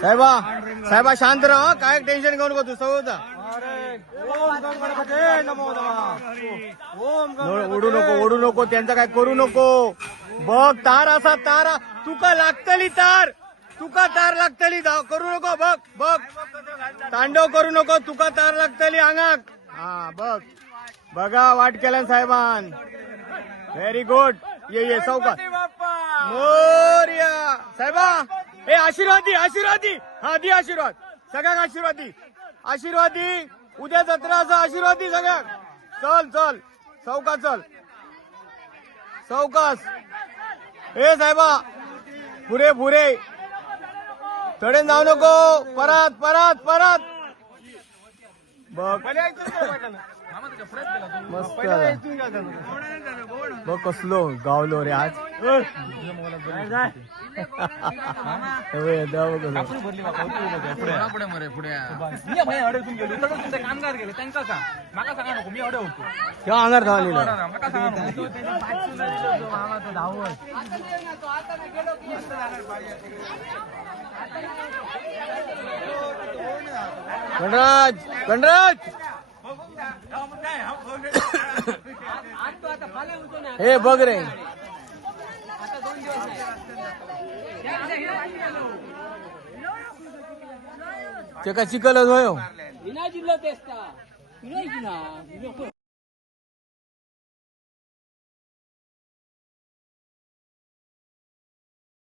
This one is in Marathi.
साहेबा साहेबा शांत राहा, काय टेन्शन घेऊ नको तू सवता. ओढू नको ओढू नको, त्यांचा काय करू नको. बघ तार असा तार तुका लागतली, तार तुका तार लागतली, करू नको. बघ बघ तांडव करू नको, तुका तार लागतली अंगाक. हा बघ बघा वाट केल्या साहेबान. Very good. ये चौकात मोर्या साहेबा. हे आशीर्वादी आशीर्वादी. हा दी आशीर्वाद सगळ्याक, आशीर्वादी आशीर्वादी. उद्या जत्राचा आशीर्वादी सगळ्याक. चल चल चौकात चल चौकास. हे साहेबा पुरे पुरे चढेन जाऊ नको. परत परत परत बघ मस्त बघ कसलो गावलो रे आज. कामगार गेले त्यांना सांग, मला सांगा नको, मी अडे होतो केव्हा अंगार धावली. गणराज गणराज हे बघ रे. ते का चिकलच होय.